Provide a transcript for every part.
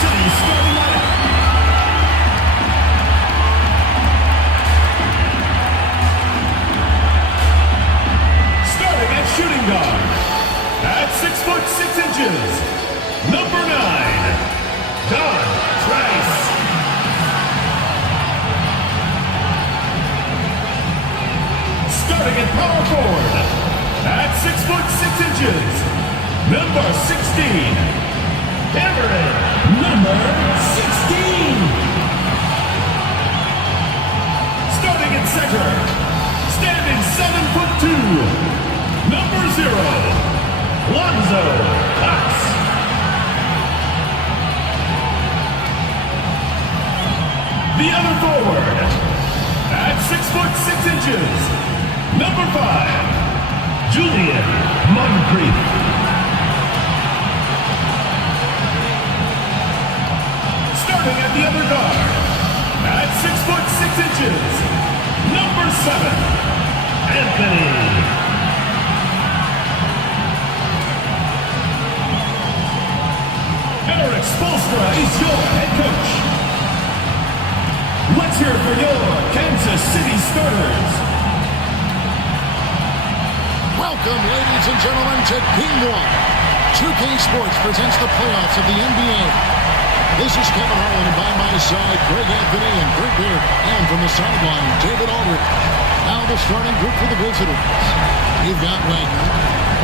City starting lineup. Starting at shooting guard, at 6'6", number 9, Don Trice. Starting at power forward, at 6'6", number 16, Cameron, number 16. Starting at center, standing 7'2", number 0, Lonzo Cox. The other forward, at 6'6", number 5, Julian Moncrief. Starting at the other guard, at 6'6", number 7, Anthony. Eric Spoelstra is your head coach. Let's hear it for your Kansas City starters. Welcome, ladies and gentlemen, to Game 1. 2K Sports presents the playoffs of the NBA. This is Kevin Harlan, and by my side, Greg Anthony and Greg Beard. And from the sideline, David Aldridge. Now the starting group for the visitors. You've got Wagner.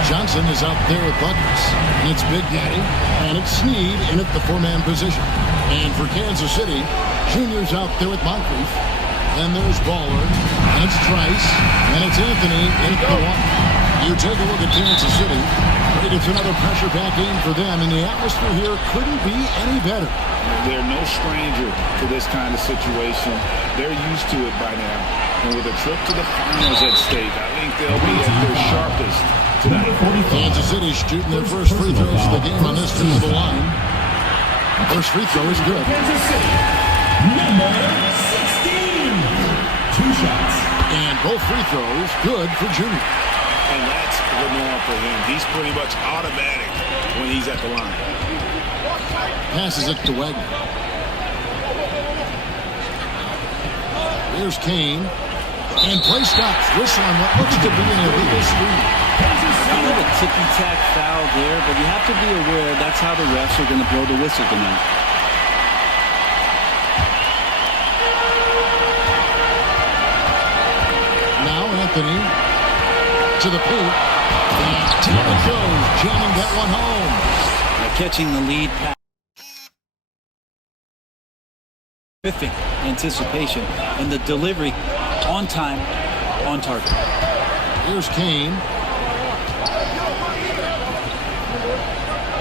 Johnson is out there with Buckets. And it's Big Daddy. And it's Snead in at the 4-man position. And for Kansas City, Junior's out there with Moncrief. Then there's Baller. And it's Trice. And it's Anthony in at the 1. You take a look at Kansas City. It's another pressure pack game for them, and the atmosphere here couldn't be any better. They're no stranger to this kind of situation. They're used to it by now. And with a trip to the finals at stake, I think they'll be at their sharpest tonight. Kansas City shooting their first free throws of the game on this trip to the line. First free throw is good. Kansas City, number 16. 2 shots. And both free throws good for Junior. And that's the norm for him. He's pretty much automatic when he's at the line. Passes it to Wagner. Here's Kane. And play stops. Whistle on what looks to be an illegal screen. Kind of a ticky-tack foul there, but you have to be aware that's how the refs are going to blow the whistle tonight. Now Anthony to the paint, and down it goes, jamming that one home. Now catching the lead pass. Terrific anticipation, and the delivery on time, on target. Here's Kane.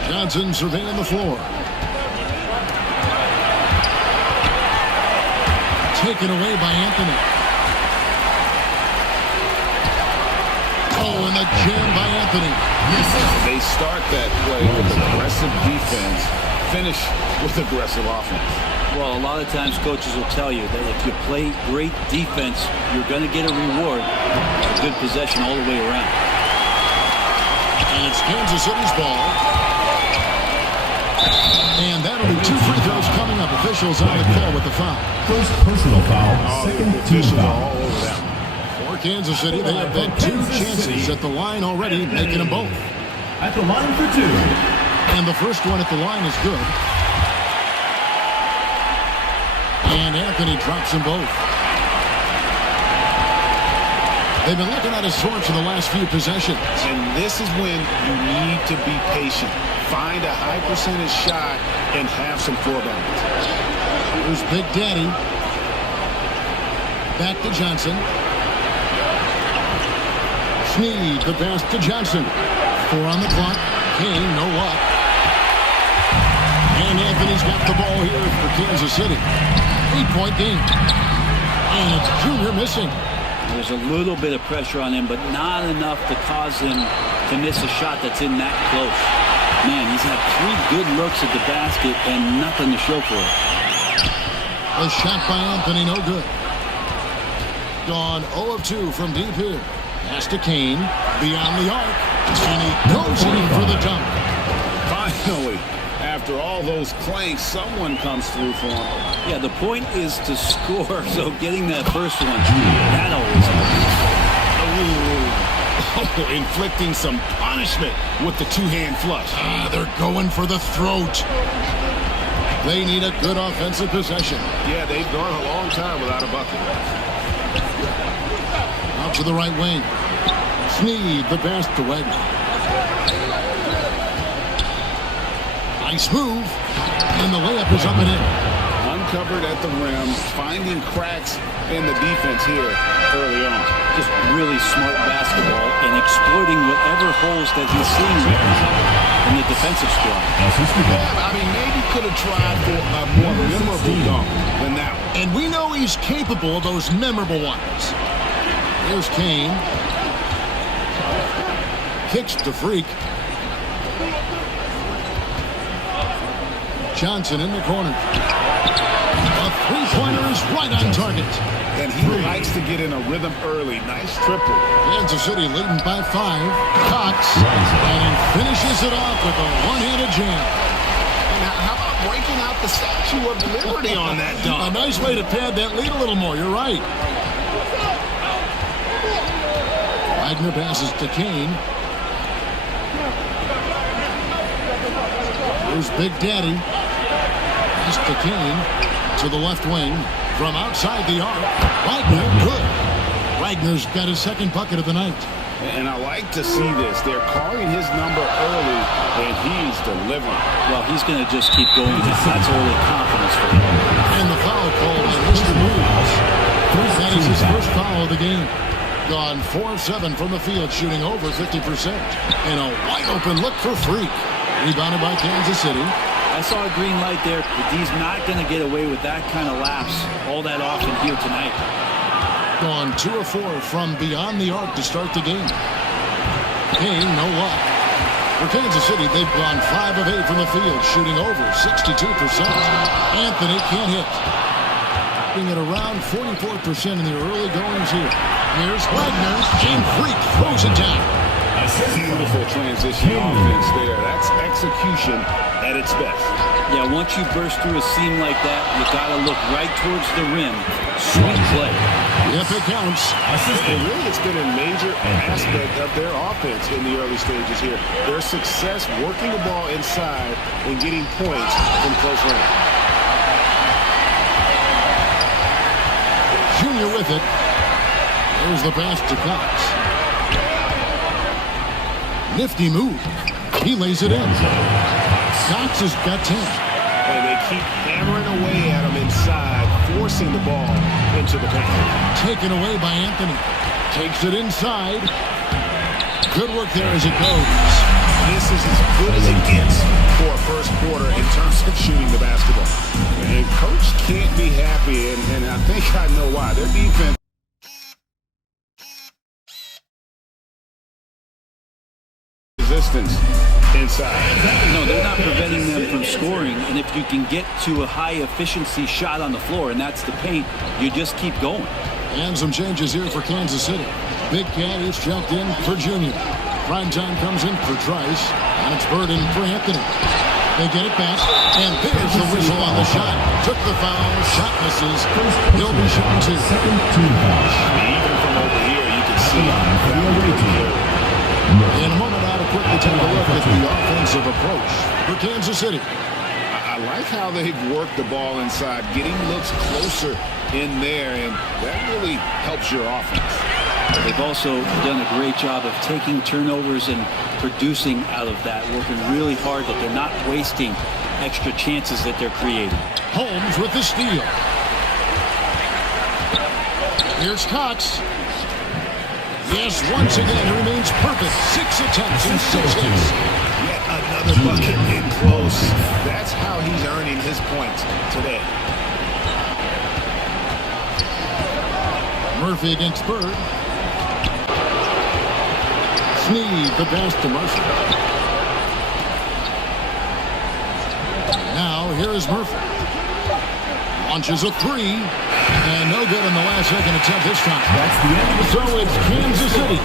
Johnson surveying the floor. Taken away by Anthony. Oh, and the jam by Anthony. They start that play with aggressive defense, finish with aggressive offense. Well, a lot of times coaches will tell you that if you play great defense, you're going to get a reward. A good possession all the way around. And it's Kansas City's ball. And that'll be 2 free throws coming up. Officials on the call with the foul. First personal foul, second team foul. All over that one. For Kansas City, they have had 2 chances at the line already, making them both. At the line for 2. And the first one at the line is good. And Anthony drops them both. They've been looking at his sword for the last few possessions. And this is when you need to be patient. Find a high percentage shot and have some floor balance. Here's Big Daddy. Back to Johnson. Snead, the pass to Johnson. 4 on the clock. Kane, no luck. And Anthony's got the ball here for Kansas City. 8-point game. And it's Junior missing. There's a little bit of pressure on him, but not enough to cause him to miss a shot that's in that close. Man, he's had 3 good looks at the basket and nothing to show for it. A shot by Anthony, no good. Gone 0 of 2 from deep here. Pass to Kane, beyond the arc, and he goes in for the dunk. Finally, after after all those clanks, someone comes through for him. Yeah, the point is to score, so getting that first one, that always helps. Oh, inflicting some punishment with the two-hand flush. They're going for the throat. They need a good offensive possession. Yeah, they've gone a long time without a bucket. Out to the right wing. Sneed the pass to Wagner. Nice move. And the layup is up and in. Uncovered at the rim, finding cracks in the defense here early on. Just really smart basketball and exploiting whatever holes that he's seeing in the defensive squad. Yeah, I mean, maybe could have tried for a more memorable dunk than that one. And we know he's capable of those memorable ones. Here's Kane. Kicks to Freak. Johnson in the corner. A three-pointer is right on target. And he likes to get in a rhythm early. Nice triple. Kansas City leading by 5. Cox. And he finishes it off with a one-handed jam. Now, how about breaking out the Statue of Liberty on that dunk? A nice way to pad that lead a little more. You're right. Wagner passes to Kane. Here's Big Daddy. Pass to Kane. To the left wing. From outside the arc. Wagner, good. Wagner's got his second bucket of the night. And I like to see this. They're calling his number early, and he's delivering. Well, he's going to just keep going. That's early confidence for him. And the foul called on Mr. Moves. That is his first foul of the game. Gone 4-7 from the field, shooting over 50%. And a wide-open look for Freak. Rebounded by Kansas City. I saw a green light there, but he's not going to get away with that kind of lapse all that often here tonight. Gone 2 of 4 from beyond the arc to start the game. Kane, no luck. For Kansas City, they've gone 5 of 8 from the field, shooting over 62%. Anthony can't hit. Being at around 44% in the early goings here. Here's Wagner, and Freak throws it down. Beautiful transition offense there. That's execution at its best. Yeah, once you burst through a seam like that, you got to look right towards the rim. Sweet play. Yep, it counts. And really, it's been a major aspect of their offense in the early stages here. Their success working the ball inside and getting points from close range. Junior with it. There's the pass to Cox. Nifty move. He lays it in. Cox has got 10. And they keep hammering away at him inside, forcing the ball into the paint. Taken away by Anthony. Takes it inside. Good work there as it goes. This is as good as it gets for a first quarter in terms of shooting the basketball. And coach can't be happy, and I think I know why. Their defense resistance inside. No, they're not preventing them from scoring, and if you can get to a high-efficiency shot on the floor, and that's the paint, you just keep going. And some changes here for Kansas City. Big Cat is jumped in for Junior. Primetime comes in for Trice, and it's Burden for Anthony. They get it back, and there's the whistle on the shot. Took the foul, shot misses. He'll be shooting 2. Second team foul. Even from over here, you can see In a moment, I'll quickly take a look at the offensive approach for Kansas City. I like how they've worked the ball inside, getting looks closer in there, and that really helps your offense. They've also done a great job of taking turnovers and producing out of that, working really hard that they're not wasting extra chances that they're creating. Holmes with the steal. Here's Cox. Yes, once again, he remains perfect. 6 attempts and 6 hits. Yet another bucket in close. That's how he's earning his points today. Murphy against Bird. Sneed the pass to Murphy. Now, here is Murphy. Launches a 3. And no good on the last second attempt this time. That's the end of the So it's Kansas City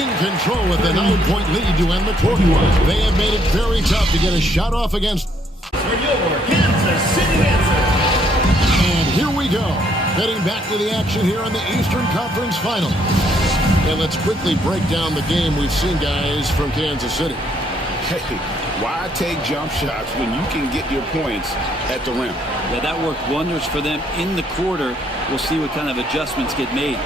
in control with a 9-point lead to end the quarter. They have made it very tough to get a shot off against For your Kansas City answer. And here we go. Heading back to the action here in the Eastern Conference Finals. And let's quickly break down the game we've seen, guys, from Kansas City. Hey, why take jump shots when you can get your points at the rim? Yeah, that worked wonders for them in the quarter. We'll see what kind of adjustments get made.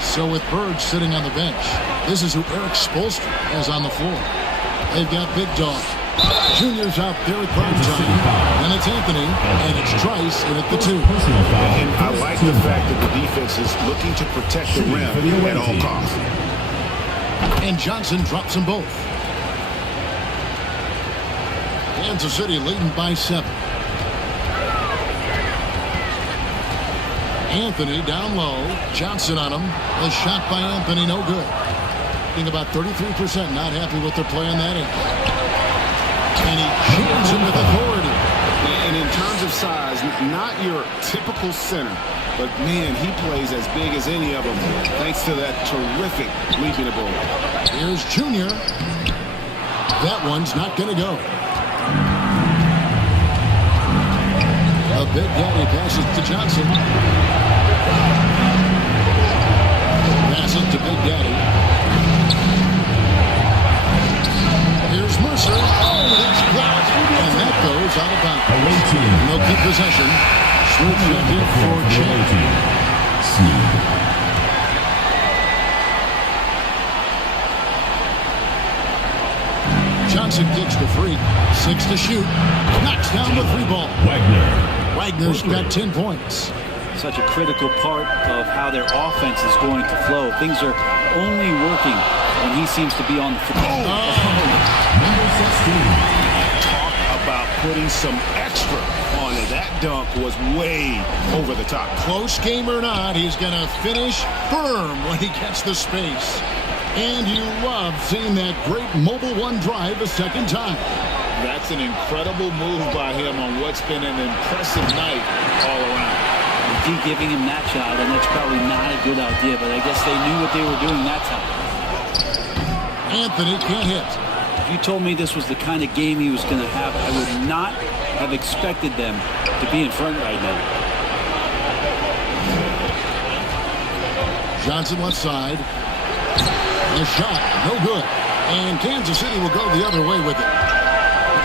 So with Bird sitting on the bench, this is who Eric Spoelstra has on the floor. They've got Big Dog. Junior's out there at prime time. And it's Anthony, and it's Trice in at the 2. And I like the fact that the defense is looking to protect the rim at all costs. And Johnson drops them both. Kansas City leading by 7. Anthony down low. Johnson on him. The shot by Anthony, no good. Being about 33%, not happy with their play on that end. And he jams him with authority. And in terms of size, not your typical center, but man, he plays as big as any of them thanks to that terrific leaping ability. Here's Junior. That one's not going to go. A Big Daddy passes to Johnson. Passes to Big Daddy. Here's Mercer. Oh, that's blocked. And that goes out of bounds. They'll keep possession. Switch in for Johnson kicks the free. 6 to shoot. Knocks down the 3 ball. Wagner's got 10 points. Such a critical part of how their offense is going to flow. Things are only working when he seems to be on the floor. Number 16. Talk about putting some extra on it. That dunk was way over the top. Close game or not, he's going to finish firm when he gets the space. And you love seeing that great mobile one drive a second time. That's an incredible move by him on what's been an impressive night all around. You keep giving him that shot, and that's probably not a good idea, but I guess they knew what they were doing that time. Anthony can't hit. If you told me this was the kind of game he was going to have, I would not have expected them to be in front right now. Johnson left side. The shot, no good. And Kansas City will go the other way with it.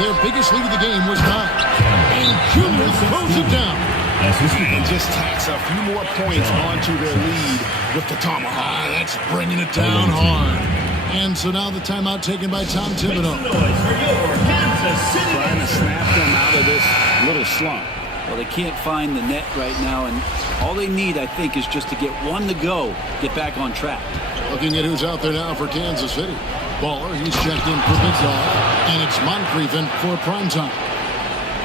Their biggest lead of the game was 9. And Junior throws it down. And just tacks a few more points onto their lead with the tomahawk. That's bringing it down hard. And so now the timeout taken by Tom Thibodeau. Trying to snap them out of this little slump. Well, they can't find the net right now, and all they need, I think, is just to get one to go, get back on track. Looking at who's out there now for Kansas City. Baller, he's checked in for Big Dog, and it's Moncrief in for primetime.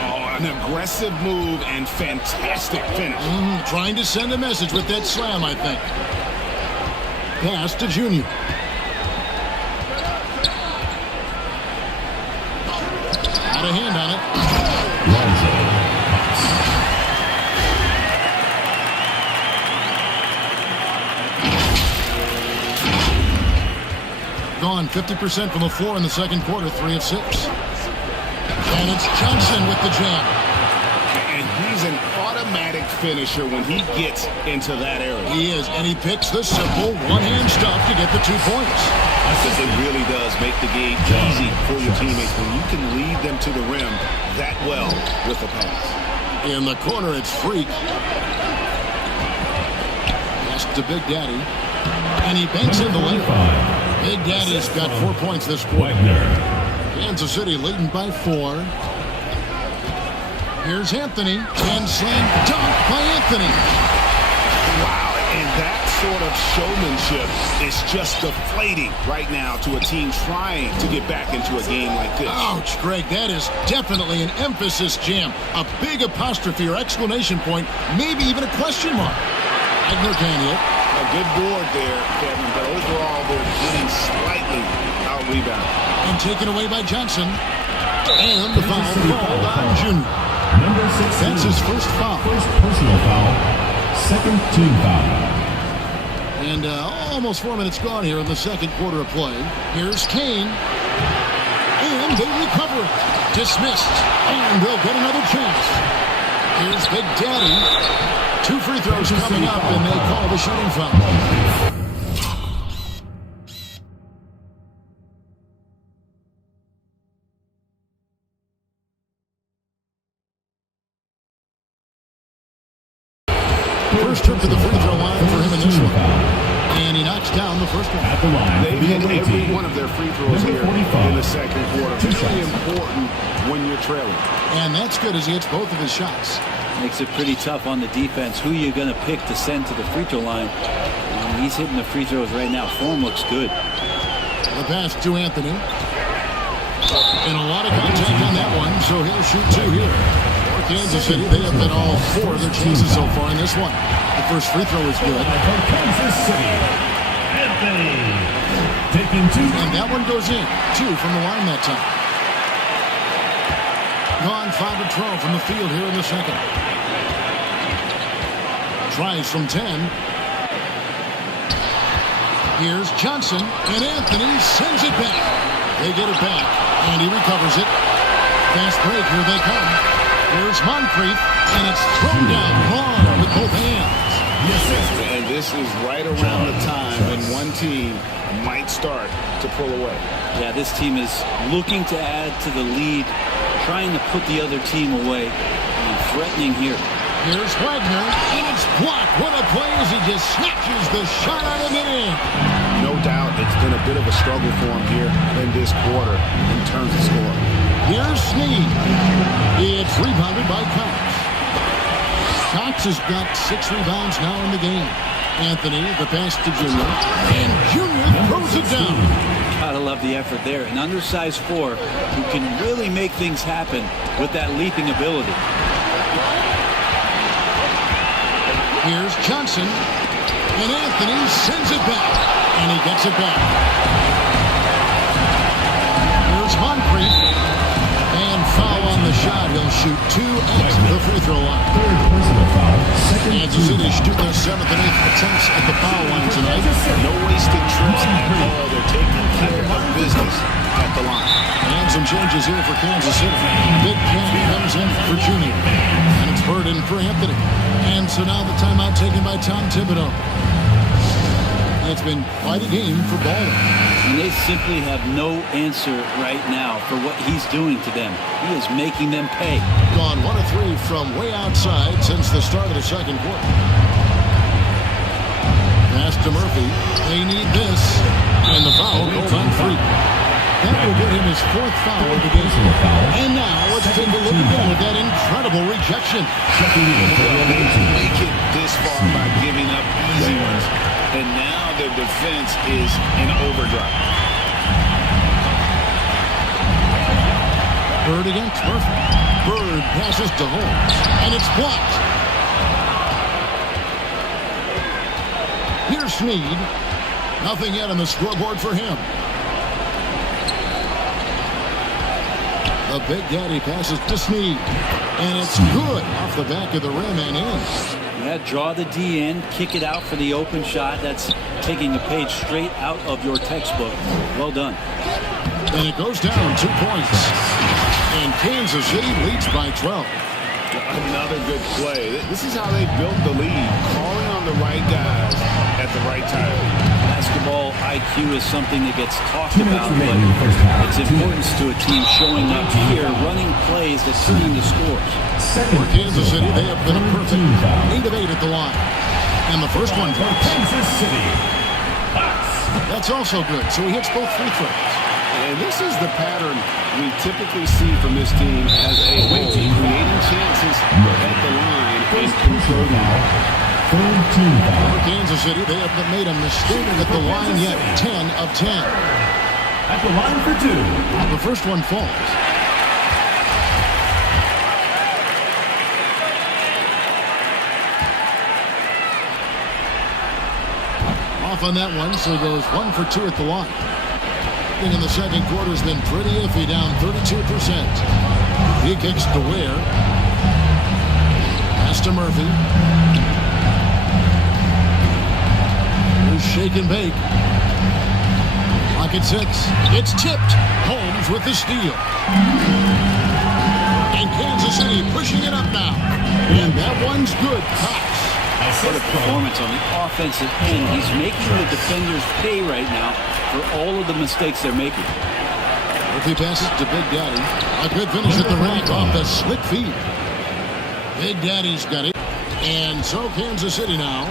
Oh, an aggressive move and fantastic finish. Trying to send a message with that slam, I think. Pass to Junior. Got a hand on it. Gone 50% from the floor in the second quarter, 3 of 6. And it's Johnson with the jam. And he's an automatic finisher when he gets into that area. He is, and he picks the simple one-hand stuff to get the 2 points. It really does make the game easy for your teammates when you can lead them to the rim that well with a pass. In the corner, it's Freak. Pass to Big Daddy. And he banks in the lane. Big Daddy's got 4 points this quarter. Kansas City leading by 4. Here's Anthony. And slam dunk by Anthony. Wow, and that sort of showmanship is just deflating right now to a team trying to get back into a game like this. Ouch, Greg, that is definitely an emphasis jam. A big apostrophe or exclamation point, maybe even a question mark. Wagner can't hit. A good board there, Kevin, but overall they're getting slightly out-rebounded. And taken away by Johnson. And the foul called on Junior. Number 16. That's his first foul. First personal foul. Second team foul. And almost 4 minutes gone here in the second quarter of play. Here's Kane. And they recover it. Dismissed. And they'll get another chance. Here's Big Daddy. 2 free throws coming up, and they call the shooting foul. First trip to the free throw line for him in this one. And he knocks down the first one. At the line. They've hit every one of their free throws here in the second quarter. Very important when you're trailing. And that's good as he hits both of his shots. Makes it pretty tough on the defense. Who you're going to pick to send to the free throw line. And he's hitting the free throws right now. Form looks good. The pass to Anthony. And a lot of contact on that one, so he'll shoot 2 here. Kansas City, they have been all 4 of their chances so far in this one. The first free throw is good. Kansas City, Anthony, taking 2. And that one goes in. 2 from the line that time. Gone 5 of 12 from the field here in the second. Tries from 10. Here's Johnson, and Anthony sends it back. They get it back, and he recovers it. Fast break, here they come. Here's Moncrief, and it's thrown down hard with both hands. And this is right around the time when one team might start to pull away. Yeah, this team is looking to add to the lead, trying to put the other team away, and threatening here. Here's Wagner, and it's blocked. What a play as he just snatches the shot out of it in. No doubt it's been a bit of a struggle for him here in this quarter in terms of scoring. Here's Snead. It's rebounded by Cox. Cox has got 6 rebounds now in the game. Anthony, the pass to Junior. And Junior throws it down. Gotta love the effort there. An undersized 4 who can really make things happen with that leaping ability. Here's Johnson. And Anthony sends it back. And he gets it back. Here's Moncrief. And foul on the shot. He'll shoot 2 at the free throw line. Third personal foul. Kansas City shooting their 7th and 8th attempts at the foul line tonight. No wasted trips at all. They're taking care of business at the line. And some changes here for Kansas City. Big Ken comes in for Junior. And it's Bird in for Anthony. And so now the timeout taken by Tom Thibodeau. It's been quite a game for Baldwin. And they simply have no answer right now for what he's doing to them. He is making them pay. Gone 1 of 3 from way outside since the start of the second quarter. Pass to Murphy. They need this. And the foul goes on free. That will get him his 4th foul of the game. And now let's take a look again at that incredible rejection. Make it this far by giving up easy ones. And now their defense is in overdrive. Bird against Murphy. Bird passes to Holmes. And it's blocked. Here's Snead. Nothing yet on the scoreboard for him. The Big Daddy passes to Snead. And it's good off the back of the rim and in. Yeah, draw the D in, kick it out for the open shot. That's taking a page straight out of your textbook. Well done. And it goes down 2 points. And Kansas City leads by 12. Another good play. This is how they built the lead, calling on the right guys at the right time. Basketball IQ is something that gets talked about, but its importance to a team showing up here, running plays that turn into scores. For Kansas City, they have been a perfect 8 of 8 at the line. And the first one goes. Kansas City. That's also good, so he hits both free throws. And this is the pattern we typically see from this team as a whole, creating chances at the line and controlling. Third team foul. For Kansas City, they haven't made a mistake at the line yet. 10 of 10. At the line for 2. The first one falls. Off on that one, so he goes 1 for 2 at the line. In the second quarter has been pretty iffy, down 32%. He kicks to Ware. Pass to Murphy. Here's shake and bake. Clock at 6. It's tipped. Holmes with the steal. pushing it up now. And that one's good. Cox. What a performance on the offensive end. He's making the defenders pay right now for all of the mistakes they're making. If he passes to Big Daddy, a good finish at the rack off the slick feed. Big Daddy's got it. And so Kansas City now.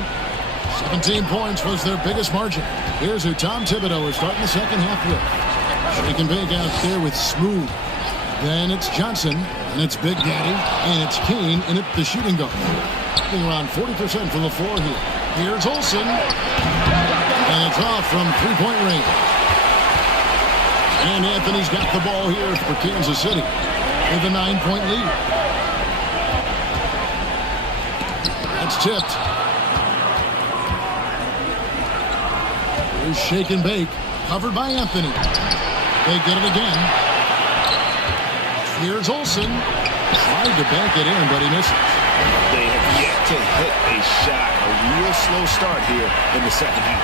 17 points was their biggest margin. Here's who Tom Thibodeau is starting the second half with. Shaking big out there with Smooth. Then it's Johnson, and it's Big Daddy, and it's Kane, and it's the shooting guard. Shooting around 40% from the floor here. Here's Olsen, and it's off from three-point range. And Anthony's got the ball here for Kansas City with a 9-point lead. That's tipped. Here's Shake and Bake, covered by Anthony. They get it again. Here's Olsen. Tried to bank it in, but he misses. They have yet to hit a shot. A real slow start here in the second half.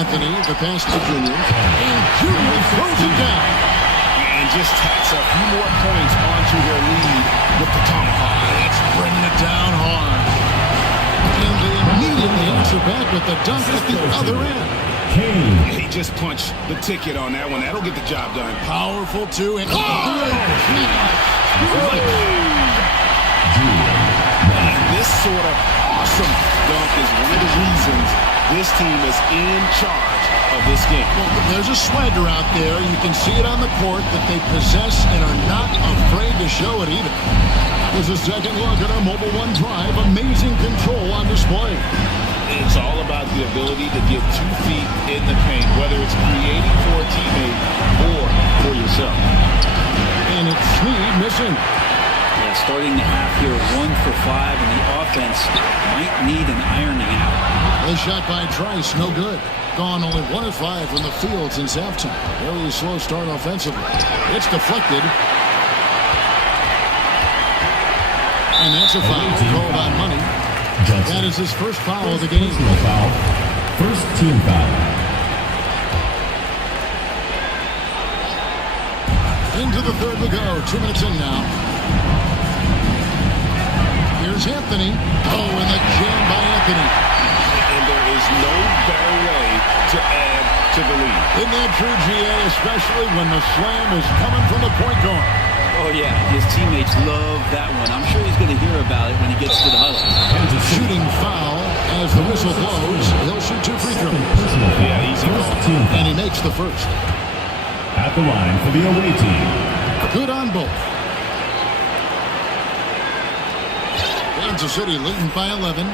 Anthony, the pass to Junior. And Junior throws it down. And just tacks a few more points onto their lead with the tomahawk. It's bringing it down hard. And they immediately answer back with the dunk at the other end. He just punched the ticket on that one. That'll get the job done. Powerful two. And this sort of awesome dunk is one of the reasons this team is in charge of this game. Well, there's a swagger out there. You can see it on the court that they possess and are not afraid to show it either. There's a second look at our Mobile One drive. Amazing control on display. It's all about the ability to get 2 feet in the paint, whether it's creating for a teammate or for yourself. And it's Snead missing. Yeah, starting the half here 1 for 5, and the offense might need an ironing out. A shot by Trice, no good. Gone only 1 of 5 from the field since halftime. Very slow start offensively. It's deflected. And that's a foul called on Money. Johnson. That is his first foul of the game. Personal foul. First team foul. Into the third we go. 2 minutes in now. Here's Anthony. Oh, and the jam by Anthony. And there is no better way to add to the lead. Isn't that true, GA? Especially when the slam is coming from the point guard. Oh, yeah, his teammates love that one. I'm sure he's going to hear about it when he gets to the huddle. Shooting foul as the whistle blows. He'll shoot 2 free throws. Yeah, easy ball. And he makes the first. At the line for the away team. Good on both. Kansas City leading by 11.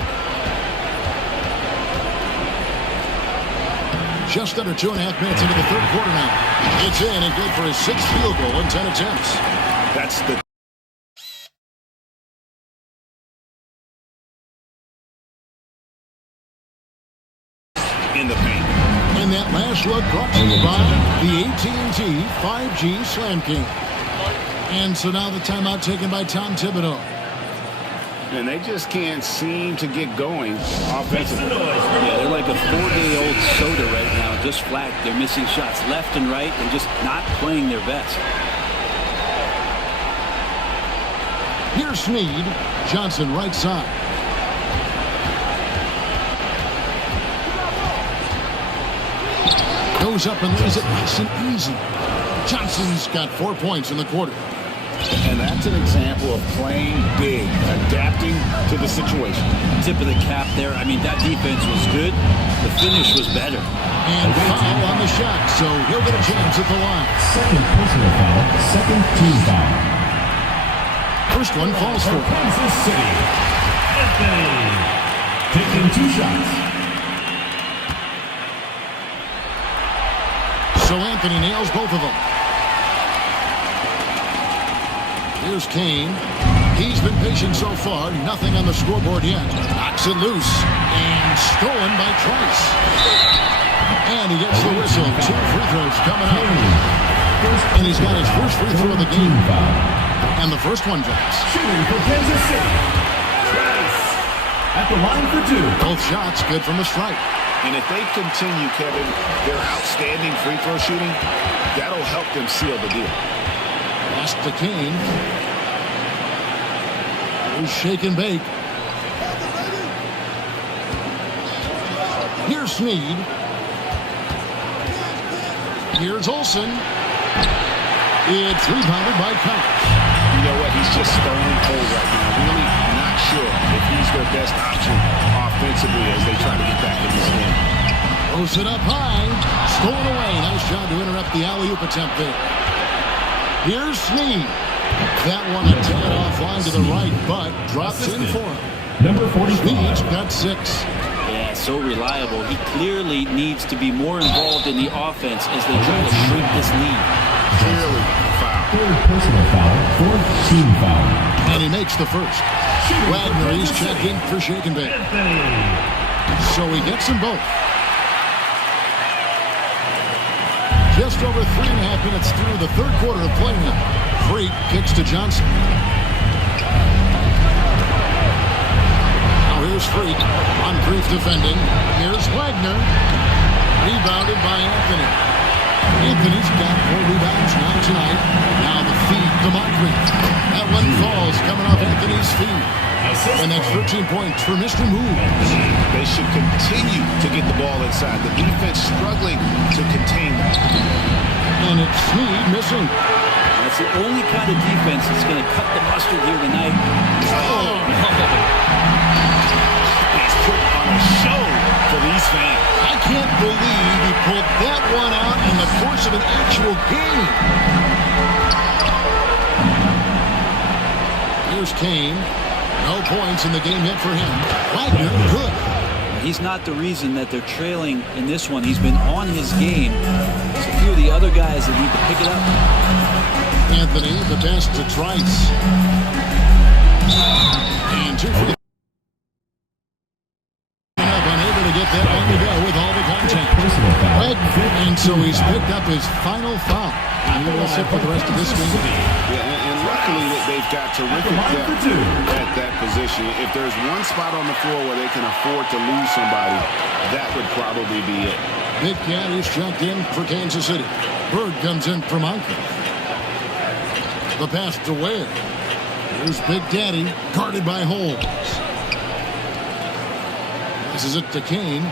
Just under 2.5 minutes into the third quarter now. It's in and good for his 6th field goal in 10 attempts. That's the in the paint. And that last look brought to you by the AT&T 5G Slam King. And so now the timeout taken by Tom Thibodeau. And they just can't seem to get going offensively. Yeah, they're like a 4-day-old soda right now, just flat. They're missing shots left and right and just not playing their best. Here's Snead. Johnson right side. Goes up and lays it nice and easy. Johnson's got 4 points in the quarter. And that's an example of playing big, adapting to the situation. Tip of the cap there. I mean, that defense was good. The finish was better. And foul on the shot, so he'll get a chance at the line. Second personal foul. Second team foul. First one falls for Kansas City. Anthony. Taking 2 shots. So Anthony nails both of them. Here's Kane. He's been patient so far. Nothing on the scoreboard yet. Knocks it loose. And stolen by Trice. And he gets the whistle. 2 free throws coming up. And he's got his first free throw of the game. And the first one drops. Shooting for Kansas City. Trice. At the line for 2. Both shots good from the strike. And if they continue, Kevin, their outstanding free throw shooting, that'll help them seal the deal. Pass to Kane. Here's shake and bake. Here's Snead. Here's Olsen. It's rebounded by Cox. You know what? He's just stone cold right now. Really not sure if he's their best option offensively as they try to get back in this game. Throws it up high. Stolen away. Nice job to interrupt the alley-oop attempt there. Here's Snead. That one a tad offline to the right, but drops in for him. Number 45. Snead's got 6. Yeah, so reliable. He clearly needs to be more involved in the offense as they try to shrink this lead. Clearly a foul. Third personal foul, fourth team foul. And he makes the first. Wagner, he's checked in for shake and bake. So he gets them both. Just over 3.5 minutes through the third quarter of play now. Freak kicks to Johnson. Now here's Freak on brief defending. Here's Wagner. Rebounded by Anthony. Anthony's got 4 rebounds now tonight. Now the feed to Moncrief. That one falls coming off Anthony's feet. And that's 13 points for Mr. Moves. They should continue to get the ball inside. The defense struggling to contain them. And it's Snead missing. That's the only kind of defense that's going to cut the mustard here tonight. Oh. He's put on a show for these fans. I can't believe he pulled that one out in the course of an actual game. Here's Kane. No points in the game yet for him. Wagner, good. He's not the reason that they're trailing in this one. He's been on his game. There's a few of the other guys that need to pick it up. Anthony, the pass to Trice. And 2 for the... Unable to get that one to go with all the contact. And so he's picked up his final foul. And he will sit for the rest of this game. Yeah, and luckily they've got terrific depth at that position. If there's one spot on the floor where they can afford to lose somebody, that would probably be it. Big Cat is checked in for Kansas City. Bird comes in for Moncrief. The pass to Ware. Here's Big Daddy, guarded by Holmes. This is it to Kane.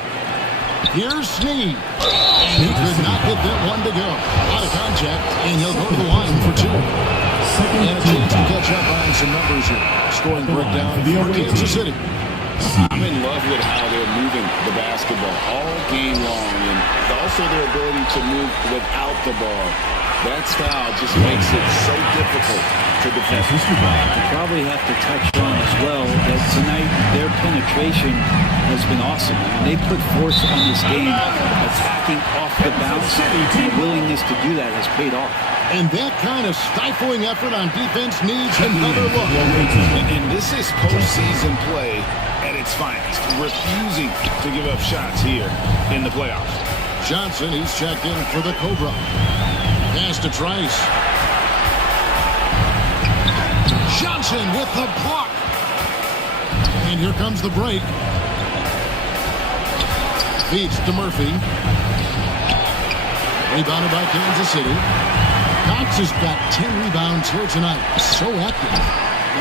Here's Snead. And he could not get that one to go. Out of contact, and he'll go to the line for 2. And a chance to catch up on some numbers here. Scoring breakdown for Kansas City. I'm in love with how they're moving the basketball all game long, and also their ability to move without the ball. That style just makes it so difficult to defend. You probably have to touch on as well that tonight their penetration has been awesome. I mean, they put force on this game, attacking off the bounce. The willingness to do that has paid off. And that kind of stifling effort on defense needs another look. And this is postseason play at its finest, refusing to give up shots here in the playoffs. Johnson, he's checked in for the Cobra. Pass to Trice. Johnson with the block. And here comes the break. Feeds to Murphy. Rebounded by Kansas City. Cox has got 10 rebounds here tonight. So active.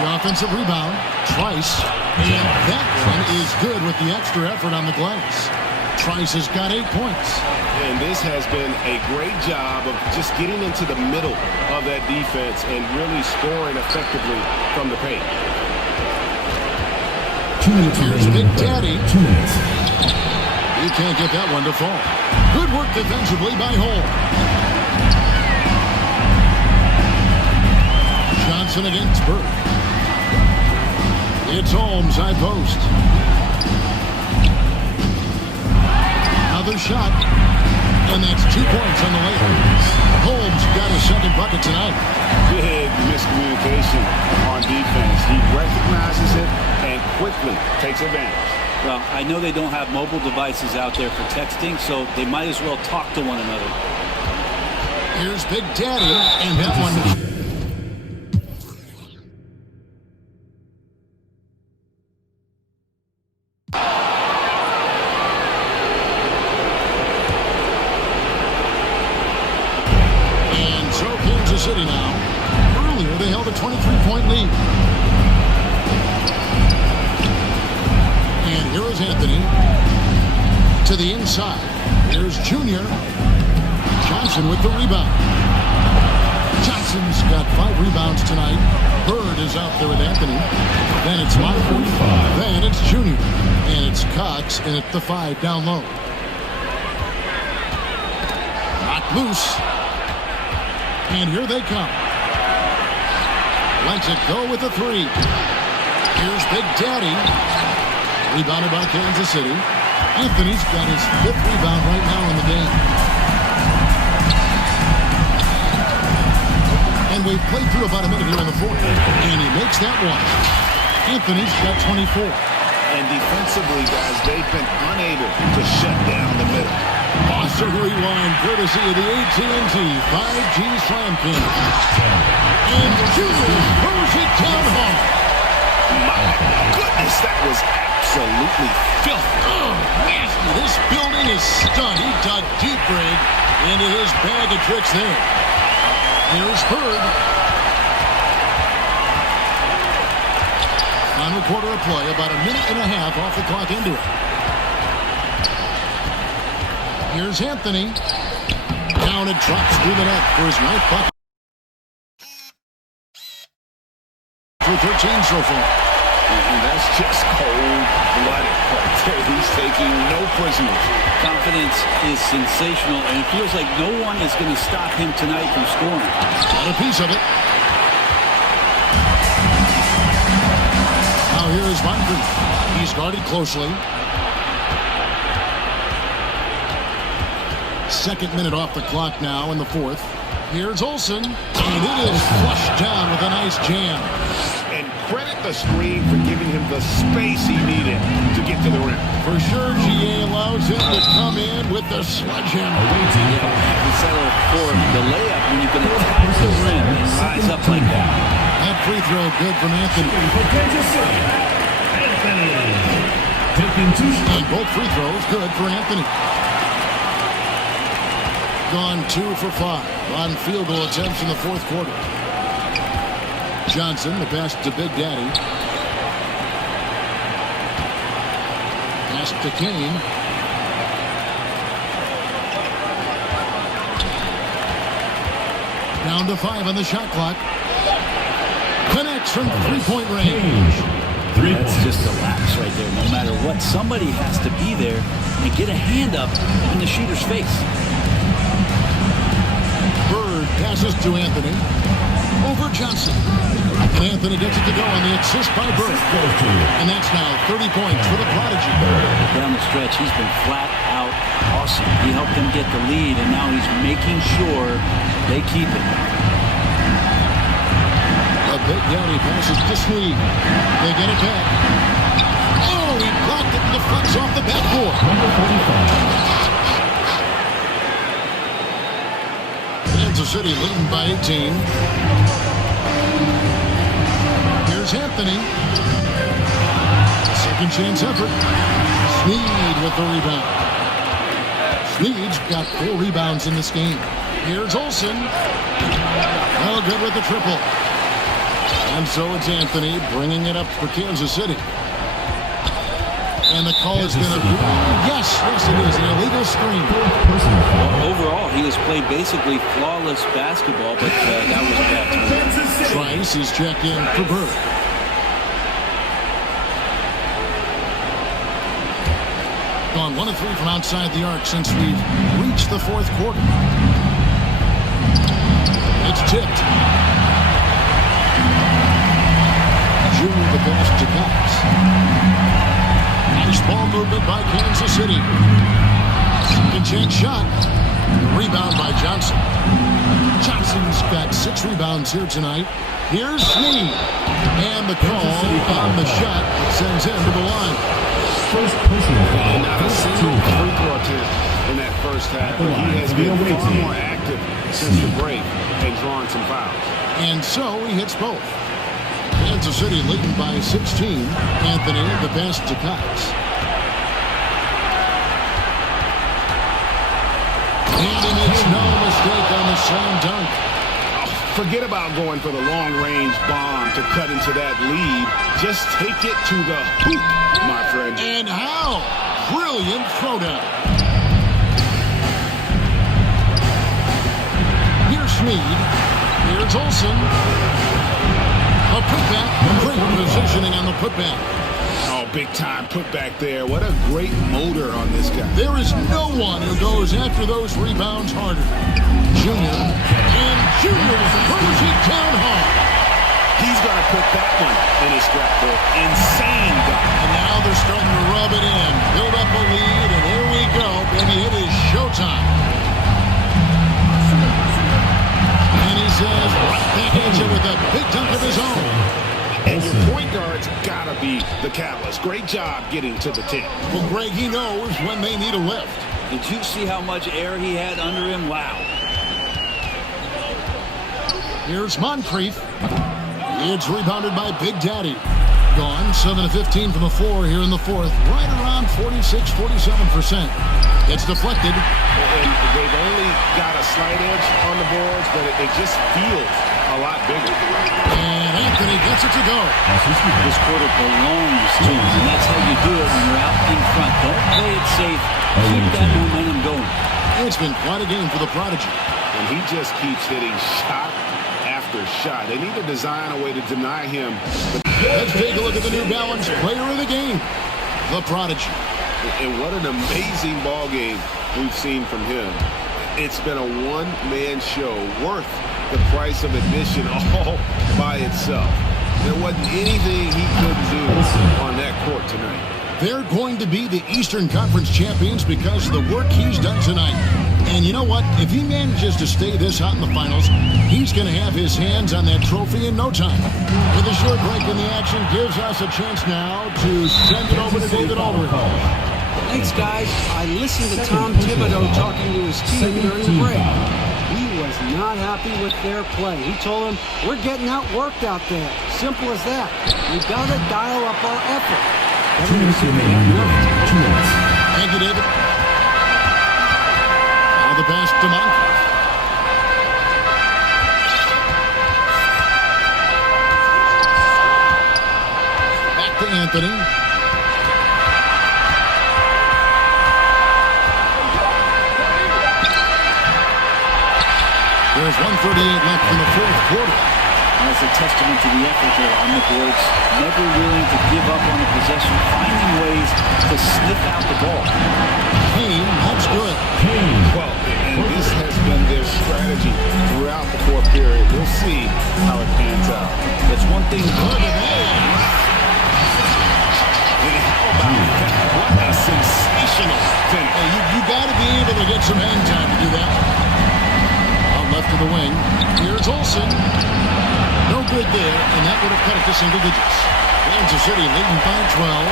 The offensive rebound. Trice. And that one is good with the extra effort on the glass. Trice has got 8 points. And this has been a great job of just getting into the middle of that defense and really scoring effectively from the paint. 2 minutes. Here's Big Daddy. 2 minutes. He can't get that one to fall. Good work defensively by Holmes. Johnson against Bird. It's Holmes, high post. Another shot. And that's 2 points on the layup. Holmes got his second bucket tonight. Big miscommunication on defense. He recognizes it and quickly takes advantage. Well, I know they don't have mobile devices out there for texting, so they might as well talk to one another. Here's Big Daddy, and that one... City now. Earlier, they held a 23-point lead. And here is Anthony to the inside. Here's Junior. Johnson with the rebound. Johnson's got 5 rebounds tonight. Bird is out there with Anthony. Then it's Monfort. Then it's Junior. And it's Cox in at the 5 down low. Knocked loose. And here they come. Lets it go with the 3. Here's Big Daddy. Rebounded by Kansas City. Anthony's got his 5th rebound right now in the game. And we've played through about a minute here in the 4th. And he makes that one. Anthony's got 24. And defensively, guys, they've been unable to shut down the middle. Awesome rewind, courtesy of the AT&T 5G Slam King. And Junior throws it down home. My goodness, that was absolutely filthy. Oh, nasty. This building is stunned. He dug deep, Greg, into his bag of tricks there. Here's Bird. Final quarter of play, about a minute and a half off the clock into it. Here's Anthony. Down and drops through the net for his 9th bucket. For 13 so far. And that's just cold-blooded right there. He's taking no prisoners. Confidence is sensational, and it feels like no one is going to stop him tonight from scoring. Got a piece of it. Now here is Moncrief. He's guarded closely. 2nd minute off the clock now in the 4th. Here's Olsen, and it is flushed down with a nice jam. And credit the screen for giving him the space he needed to get to the rim. For sure, GA allows him to come in with the sledgehammer. You don't have to settle for the layup when you can attack the rim and rise up like that. That free throw good from Anthony. Taking 2 shots. And both free throws good for Anthony. Gone 2 for 5 on field goal attempts in the 4th quarter. Johnson, the pass to Big Daddy. Pass to Kane. Down to 5 on the shot clock. Connects from 3-point range. That's just a lapse right there. No matter what, somebody has to be there and get a hand up in the shooter's face. Bird passes to Anthony. Over Johnson. And Anthony gets it to go on the assist by Bird. And that's now 30 points for the Prodigy. Down the stretch, he's been flat out awesome. He helped them get the lead, and now he's making sure they keep it. A Big Daddy passes to Sneed. They get it back. Oh, he blocked it and deflects off the backboard. Kansas City leading by 18. Here's Anthony. Second chance effort. Sneed with the rebound. Sneed's got 4 rebounds in this game. Here's Olsen. Well, good with the triple. And so it's Anthony bringing it up for Kansas City. And the call is going to be, yes, it is, an illegal screen. Overall, he has played basically flawless basketball, but that was a bad time. Trice is checked in for Bird. Gone 1 of 3 from outside the arc since we've reached the 4th quarter. It's tipped. Junior the pass to Cox. Nice ball movement by Kansas City. Second chance shot. Rebound by Johnson. Johnson's got 6 rebounds here tonight. Here's Sneed. And the call on the shot sends him to the line. First personal foul. Not a single free throw attempt in that first half. But he has been far more active since the break and drawn some fouls. And so he hits both. Kansas City leading by 16. Anthony, the pass to Cox. And he makes no mistake on the slam dunk. Forget about going for the long-range bomb to cut into that lead. Just take it to the hoop, my friend. And how? Brilliant throwdown. Here's Snead. Here's Olsen. A putback. Great positioning on the putback. Oh, big-time putback there. What a great motor on this guy. There is no one who goes after those rebounds harder. Junior. And Junior throws it down hard. He's going to put that one in his scrapbook. Insane guy. And now they're starting to rub it in. Build up a lead, and here we go. Baby, it is showtime. And he says, right back at you with a big dunk of his own. And your point guard's got to be the catalyst. Great job getting to the 10. Well, Greg, he knows when they need a lift. Did you see how much air he had under him? Wow. Here's Moncrief. It's rebounded by Big Daddy. Gone 7-15 from the floor here in the fourth. Right around 46-47%. It's deflected. And they've only got a slight edge on the boards, but it just feels a lot bigger. And Anthony gets it to go. This quarter belongs to him, and that's how you do it when you're out in front. Don't play it safe. Keep that momentum going. It's been quite a game for the Prodigy. And he just keeps hitting shot after shot. They need to design a way to deny him. Let's take a look at the New Balance player of the game, the Prodigy. And what an amazing ball game we've seen from him. It's been a one-man show worth the price of admission all by itself. There wasn't anything he couldn't do on that court tonight. They're going to be the Eastern Conference champions because of the work he's done tonight. And you know what? If he manages to stay this hot in the finals, he's going to have his hands on that trophy in no time. With a short break in the action gives us a chance now to send it over to David Aldridge. Thanks, guys. I listened to Tom Thibodeau talking to his team during the break. He was not happy with their play. He told them, we're getting outworked out there. Simple as that. We got to dial up our effort. 2 minutes remaining. 2 minutes. Thank you, David. Now the pass to Moncrief. Back to Anthony. There's 1:38 left in the fourth quarter. That's a testament to the effort there on the boards. Never willing to give up on a possession, finding ways to sniff out the ball. Kane, that's good. Well, and this has been their strategy throughout the fourth period. We'll see how it pans out. That's one thing. And how about that? What a sensational finish. Hey, you got to be able to get some hang time to do that. Out left to the wing. Here's Olsen. No good there, and that would have cut it to single digits. Kansas City leading by 12.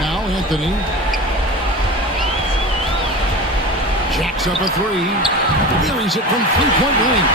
Now Anthony. Jacks up a three. Buries it from three-point range.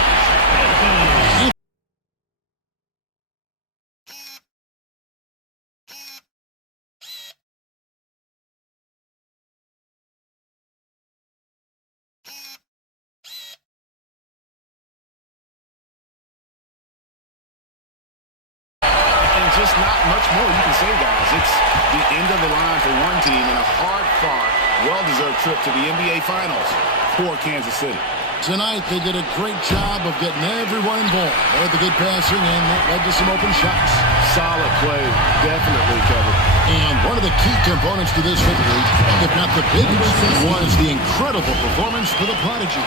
Just not much more you can say, guys. It's the end of the line for one team and a hard-fought, well-deserved trip to the NBA Finals for Kansas City. Tonight, they did a great job of getting everyone involved. They had the good passing, and that led to some open shots. Solid play, definitely covered. And one of the key components to this victory, if not the biggest, was the incredible performance for the Prodigy.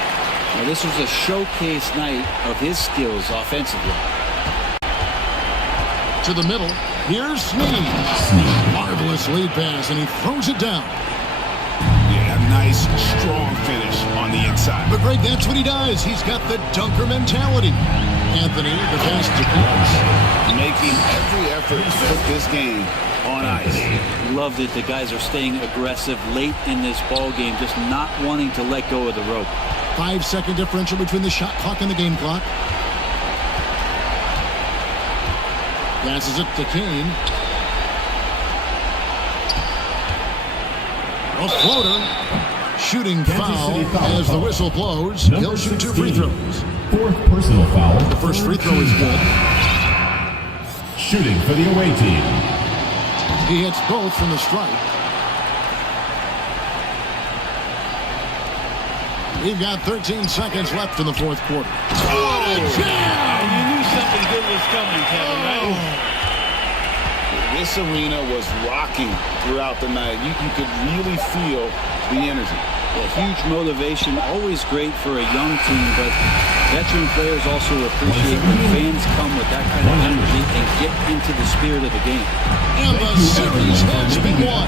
Now, this was a showcase night of his skills offensively. To the middle, here's Snead. Marvelous lead pass, and he throws it down. Yeah, nice, strong finish on the inside. But Greg, that's what he does. He's got the dunker mentality. Anthony, the pass to Pitts. Making every effort to put this game on ice. Loved it. The guys are staying aggressive late in this ball game, just not wanting to let go of the rope. 5-second differential between the shot clock and the game clock. Passes it to Kane. A floater. Shooting foul as the whistle blows. He'll shoot 2 free throws. 4th personal foul. The first free throw is good. Shooting for the away team. He hits both from the stripe. We've got 13 seconds left in the 4th quarter. Oh, You knew something good was coming, Kevin, right? This arena was rocking throughout the night. You could really feel the energy. Huge motivation, always great for a young team, but veteran players also appreciate when fans come with that kind of energy and get into the spirit of the game. And the series has been won.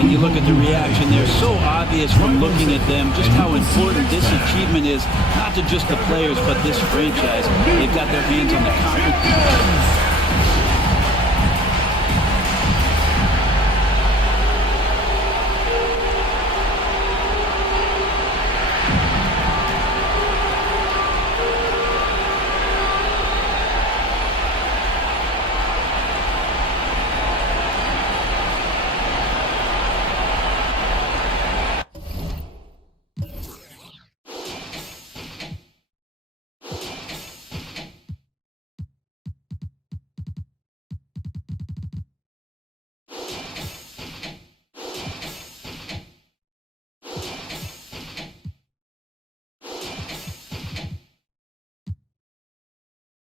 And you look at the reaction, they're so obvious from looking at them just how important this achievement is, not to just the players, but this franchise. They've got their hands on the conference.